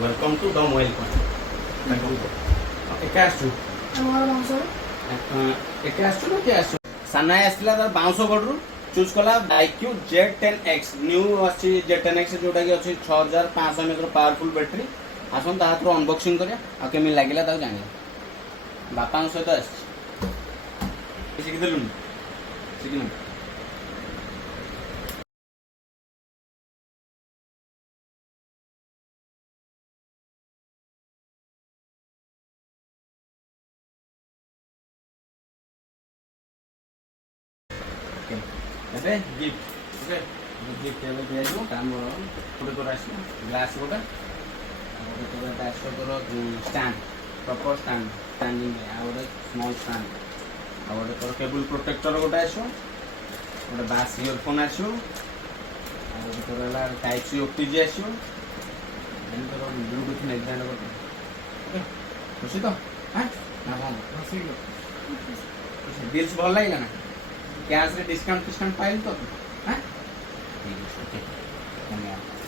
Welcome to the mobile point एका आसु ଆମର ମାଂସ एका आसु ना के आसु सानाय आसला तर बाउंसो गडरू चूज कला IQ Z10X न्यू अछि Z10X जोटा कि अछि 6500 mAh पावरफुल बैटरी आसन ता हाथ अनबॉक्सिंग करिया आ केमी लागिला ता जानिया बापा सहित आछि सिखि देलुनी सिखिनु ଏବେ गिफ्ट ओके गिफ्ट ଏବେ ଦିଆଯିବ ଆମର ଗୋଟେ ତୋର ଆସିବ ଗ୍ଲାସ୍ ଗୋଟେ ଆଉ ଗୋଟେ ତୋର ଆସିବ ତୋର ଷ୍ଟାଣ୍ଡ ପ୍ରପର ଷ୍ଟାଣ୍ଡ ଷ୍ଟାଣ୍ଡିଂ ଆଉ ଗୋଟେ ସ୍ମଲ୍ ଷ୍ଟାଣ୍ଡ ଆଉ ଗୋଟେ ତୋର କେବୁଲ ପ୍ରୋଟେକ୍ଟର ଗୋଟେ ଆସିବ ଗୋଟେ ବାସ୍ ଇୟରଫୋନ୍ ଆସିବ ଆଉ ଗୋଟେ ତୋର ହେଲା ଟାଇପ୍ ସି OTG ଆସିବ ଦେନ୍ ତୋର ବ୍ଲୁଟୁଥ୍ ନେଗ୍ରାଣ୍ଡ ଗୋଟେ ଓକେ ଖୁସି ତ ହଁ ନା କ'ଣ ଡିଲ୍ସ ଭଲ ଲାଗିଲା ନା कैश रे डिस्काउंट पाइल तो हाँ ठीक है ओके धन्यवाद।